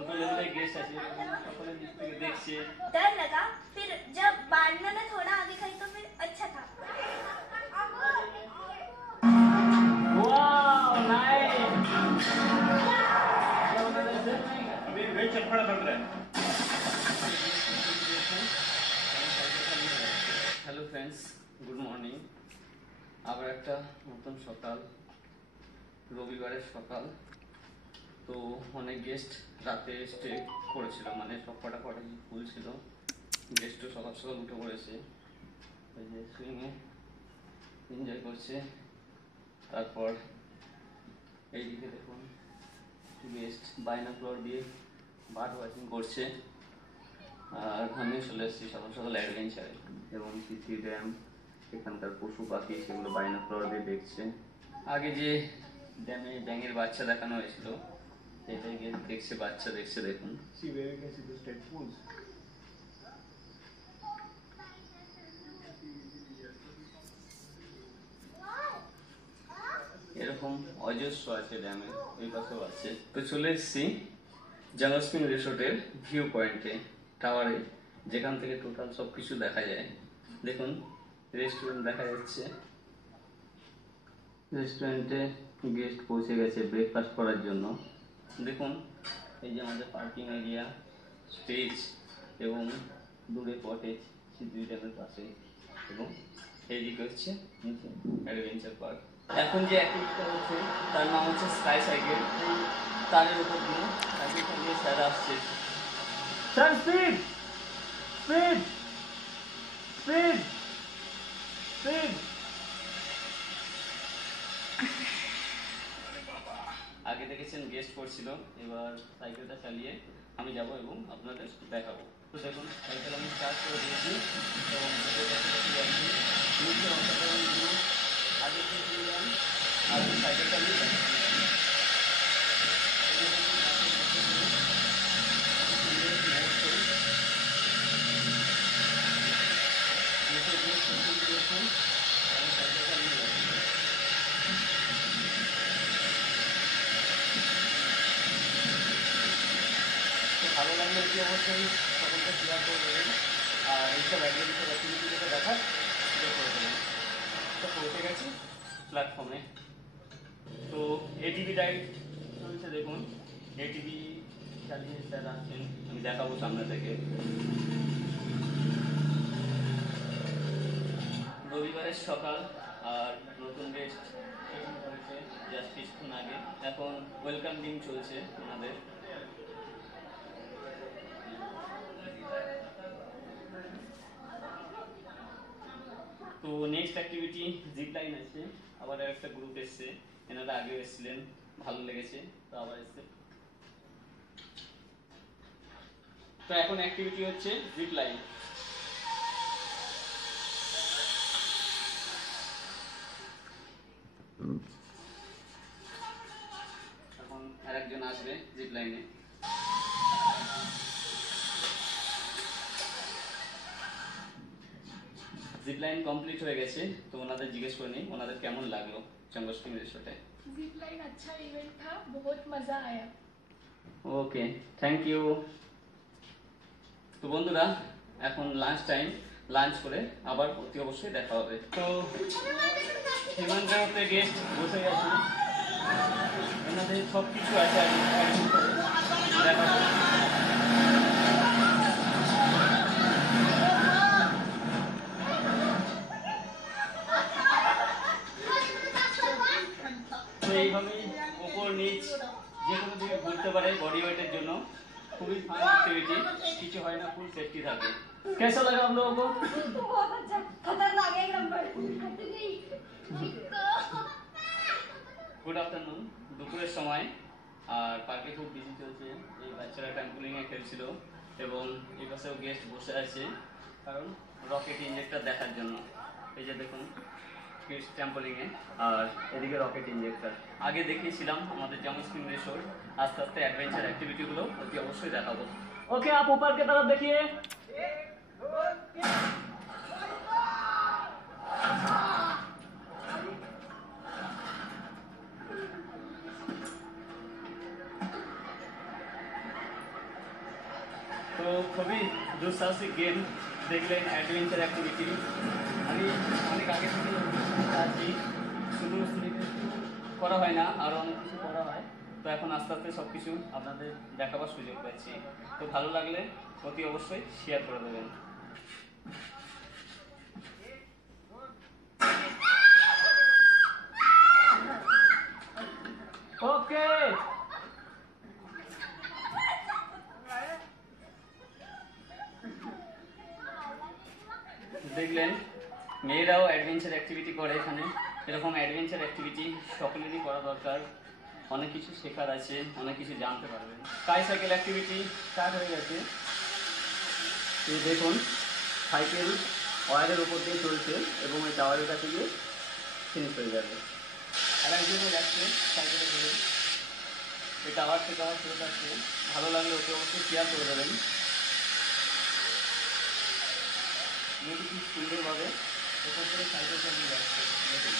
দুটো লেভেলে গেস্ট আছে, সকলের দিক থেকে দেখছে। डर लगा, फिर जब बांधना ने थोड़ा आगे खाई तो फिर अच्छा था। वाओ नाइस, वेट चल खड़ा कर रहा है। Hello friends, good morning. আবার একটা নতুন সকাল, রবিবারের সকাল। তো অনেক গেস্ট রাতে স্টে করেছিল, মানে সব কটা কটা ফুল ছিল, গেস্টও সকাল সকাল উঠে পড়েছে, ওই যে সুইংয়ে এনজয় করছে। তারপর এইদিকে দেখুন গেস্ট বাইনোকুলার দিয়ে বার্ড ওয়াচিং করছে। আর আমি চলে এসেছি সকাল সকাল অ্যাডভেঞ্চারে, এবং তিথি ড্যাম, এখানকার পশু পাখি সেগুলো বাইনোকুলার দিয়ে দেখছে। আগে যে ড্যামে ব্যাঙের বাচ্চা দেখানো হয়েছিল সেটাই গিয়ে দেখছে, বাচ্চা দেখছে। দেখুন এরকম অজস্র আছে ড্যামে, ওই পাশেও আছে। তো চলে এসেছি জাঙ্গল স্প্রিং রিসোর্টের ভিউ পয়েন্টে, টাওয়ারে, যেখান থেকে টোটাল সব কিছু দেখা যায়। দেখুন রেস্টুরেন্ট দেখা যাচ্ছে, রেস্টুরেন্টে গেস্ট পৌঁছে গেছে ব্রেকফাস্ট করার জন্য। দেখুন এই যে আমাদের পার্কিং এরিয়া, স্টেজ এবং দূরে কটেজ সিদ্ধি ড্যামের পাশে, এবং এইদিকে হচ্ছে অ্যাডভেঞ্চার পার্ক। এখন যে অ্যাক্টিভিটিটা হচ্ছে তার নাম হচ্ছে স্কাই সাইকেল। এই তারের উপর দিয়ে সাইকেল চালিয়ে স্যার আসছে। Sir speed speed speed speed. আগে দেখেছেন গেস্ট করছিল, এবার সাইকেলটা চালিয়ে আমি যাব এবং আপনাদের দেখাবো। তো দেখুন সাইকেল আমি চার্জ করে দিয়েছি, এবং আগে দিলাম আর সাইকেলটা নিয়ে ভালো লাগলে এটি অবশ্যই সকলকে শেয়ার করে দেবেন, আর এইসব অ্যাক্টিভিটিগুলো দেখার সুযোগ করে দেবেন। তো পৌঁছে গেছি প্ল্যাটফর্মে। তো এটিভি রাইড চলছে, দেখুন এটিভি চালিয়ে স্যার আসছেন, আমি দেখাবো সামনে থেকে। রবিবারের সকাল, আর নতুন গেস্ট হয়েছে জাস্ট কিছুক্ষণ আগে। এখন ওয়েলকাম ডিম চলছে ওনাদের। তো নেক্সট অ্যাক্টিভিটি জিপ লাইন আছে, আবার একটা গ্রুপ এসছে, এনারা আগেও এসেছিলেন, ভালো লেগেছে, তো আবার এসছে। তো এখন অ্যাক্টিভিটি হচ্ছে জিপ লাইন। এখন আরেকজন আসবে জিপ লাইনে। জিপ লাইন কমপ্লিট হয়ে গেছে, তো ওনাদের জিজ্ঞেস করে নিই ওনাদের কেমন লাগলো জাঙ্গল স্প্রিং রিসোর্টে। जिप लाइन अच्छा इवेंट था, बहुत मजा आया। ওকে, থ্যাংক ইউ। তো বন্ধুরা এখন লাঞ্চ টাইম, লাঞ্চ করে আবার অতি অবশ্যই দেখা হবে। তো হিমাঞ্জতে গেস্ট বসে গেছে, ওনাদের সব কিছু আছে দেখাবো। তো এইভাবেই ওপর নিচ যে কোনো দিকে ঘুরতে পারে বডি ওয়েটের জন্য, খুবই ফান অ্যাক্টিভিটি, কিছু হয় না, ফুল সেফটি থাকে। कैसा लगा आप लोगों को? बहुत अच्छा, खतरनाक एक नंबर। গুড আফটারনুন, দুপুরের সময়, আর পার্কে খুব বিজি চলছে। এই বাচ্চারা ট্রাম্পোলিনে খেলছিল, এবং এই পাশেও গেস্ট বসে আছে, কারণ রকেট ইঞ্জেক্টর দেখার জন্য। এই যে দেখুন ট্রাম্পোলিনে, আর এদিকে রকেট ইঞ্জেক্টর। আগে দেখিয়েছিলাম আমাদের জাঙ্গল স্প্রিং রিসোর্ট, আস্তে আস্তে অ্যাডভেঞ্চার অ্যাক্টিভিটিগুলো অতি অবশ্যই দেখাবো। ओके, आप ऊपर की तरफ देखिए। তো খুবই দুঃসাহসিক গেম দেখলেন, অ্যাডভেঞ্চার অ্যাক্টিভিটি। আমি অনেক আগে থেকে আছি, শুধু স্মৃতি করা হয় না, আরও অনেক কিছু করা হয়। তো এখন আস্তে আস্তে সব কিছু আপনাদের দেখাবার সুযোগ পাচ্ছি। তো ভালো লাগলে অতি অবশ্যই শেয়ার করে দেবেন। ওকে, দেখলেন মেয়েরাও অ্যাডভেঞ্চার অ্যাক্টিভিটি করে এখানে। এরকম অ্যাডভেঞ্চার অ্যাক্টিভিটি সকলেরই করা দরকার, অনেক কিছু শেখার আছে, অনেক কিছু জানতে পারবেন। স্কাই সাইকেল অ্যাক্টিভিটি স্টার্ট হয়ে গেছে। এই দেখুন সাইকেল ওয়ারের উপর দিয়ে চলছে এবং এই টাওয়ারের কাছে গিয়ে ফিনিশ হয়ে যাবে। আর একজনও যাচ্ছে সাইকেলে ধরে, এই টাওয়ার থেকে আবার ফেরত আসছে। ভালো লাগলে ওকে অবশ্যই শেয়ার করে দেবেন। মেয়েটি খুব সুন্দরভাবে ওপর থেকে সাইকেল চালিয়ে যাচ্ছে, দেখুন।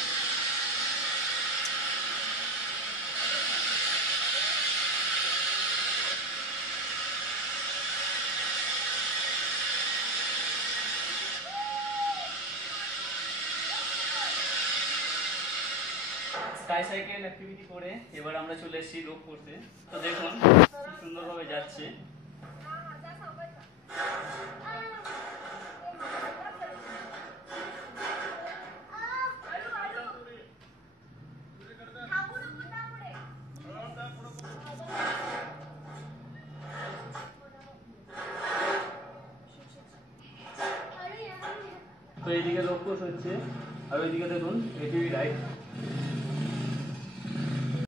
স্কাই সাইকেল অ্যাক্টিভিটি করে এবার আমরা চলে এসেছি রোপ করতে। তো দেখুন খুব সুন্দরভাবে যাচ্ছে। তো এইদিকে রোপ কোর্স হচ্ছে, আর ওইদিকে দেখুন এটিভি রাইড।